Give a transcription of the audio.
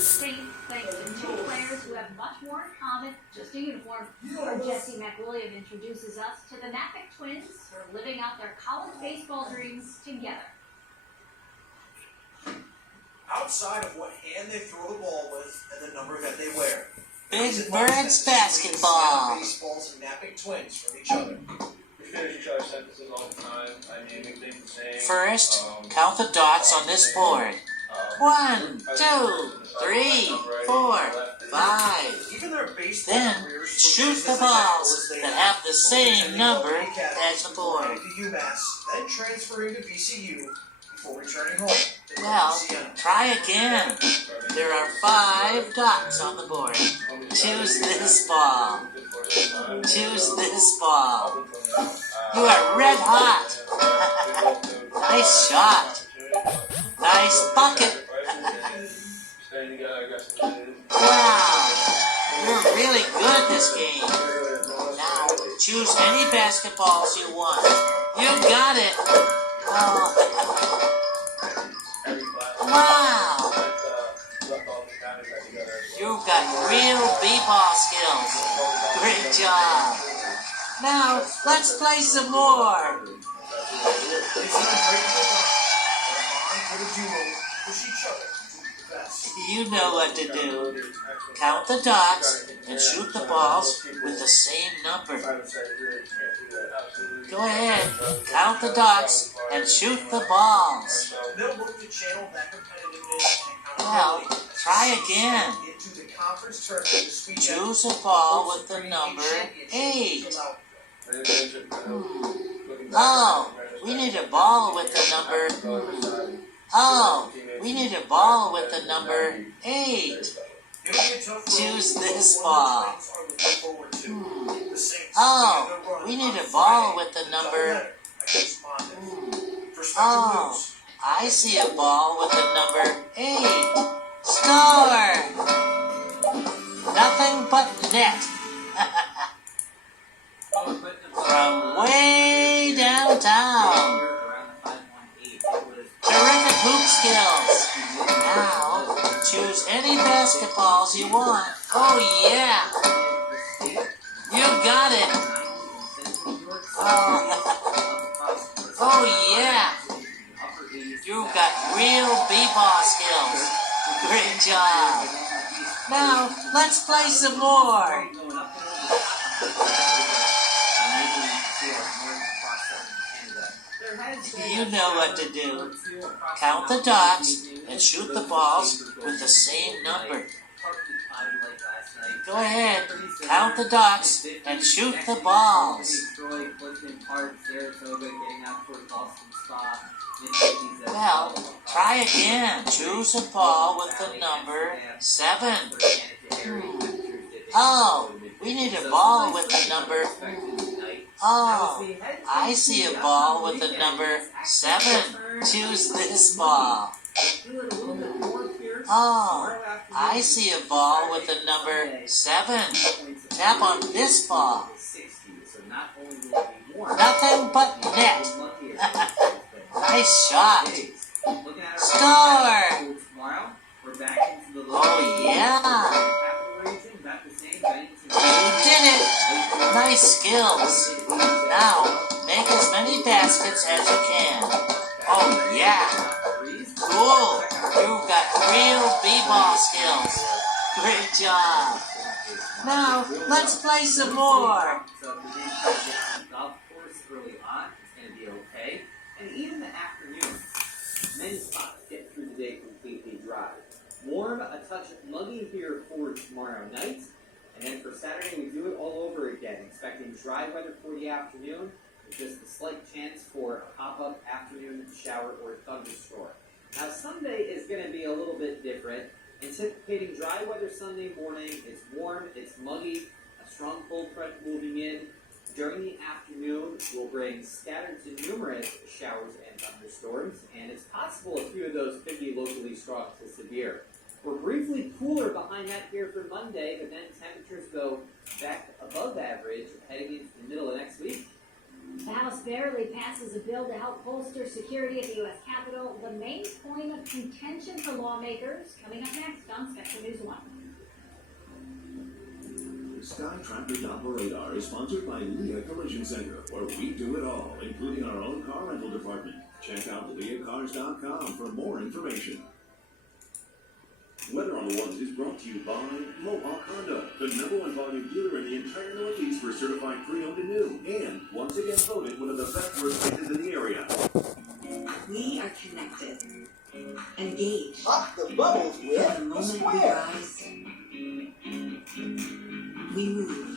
distinct thanks to two players who have much more in common, just a uniform. Our Jesse McWilliam introduces us to the Nafik twins who are living out their college baseball dreams together. Outside of what hand they throw the ball with and the number that they wear. Big Birds basketball. Baseballs and Nafik twins from each other. We finish each other's sentences all the time. I mean, we think the same. First, count the dots on this board. 1, 2, 3, 4, 5. Even their baseball Then, careers shoot the balls that have the same number as the board. To UMass, then transferring to VCU before returning home. Well, try again. There are 5 dots on the board. Choose this ball. Choose this ball. You are red hot. Nice shot. Nice bucket. Wow. You're really good at this game. Now, choose any basketballs you want. You got it. Oh. Wow. You've got real b-ball skills. Great job. Now, let's play some more. You know what to do. Count the dots and shoot the balls with the same number. Go ahead, count the dots and shoot the balls. Well, try again. Choose a ball with the number 8. Oh, we need a ball with the number... Oh, we need a ball with the number 8. Choose this ball. Oh, we need a ball with the number... Oh, I see a ball with the number 8. Score! Nothing but net. From way downtown. Terrific hoop skills. Now, choose any basketballs you want. Oh, yeah. You got it. Oh, yeah. You've got real b-ball skills. Great job. Now, let's play some more. You know what to do. Count the dots and shoot the balls with the same number. Go ahead, count the dots and shoot the balls. Well, try again. Choose a ball with the number 7. Oh, we need a ball with the number... Oh, I see a ball with the number 7. Choose this ball. Oh, I see a ball with the number 7. Tap on this ball. Nothing but net. Nice shot. Score! Oh, yeah. You did it. Nice skills. Now, make as many baskets as you can. Oh, yeah. Cool. You've got real b-ball skills. Great job. Now, let's play some more. Golf course early on is going to be okay. And even the afternoon, many spots get through the day completely dry. Warm, a touch muggy here for tomorrow night. And then for Saturday, we do it all over again, expecting dry weather for the afternoon, with just a slight chance for a pop-up afternoon shower or thunderstorm. Now, Sunday is going to be a little bit different. Anticipating dry weather Sunday morning. It's warm, it's muggy, a strong cold front moving in. During the afternoon, we'll bring scattered to numerous showers and thunderstorms, and it's possible a few of those could be locally strong to severe. We're briefly cooler behind that here for Monday, but then temperatures go back above average heading into the middle of next week. The House barely passes a bill to help bolster security at the U.S. Capitol, the main point of contention for lawmakers. Coming up next on Spectrum News 1. Sky Tractor Doppler Radar is sponsored by Leah Collision Center, where we do it all, including our own car rental department. Check out leahcars.com for more information. Weather on the Ones is brought to you by Mohawk Honda, the #1 volume dealer in the entire Northeast for certified pre-owned and new, and once again voted one of the best workplaces in the area. We are connected, engaged. Pop the bubbles From with the the moment we square. rise, we move.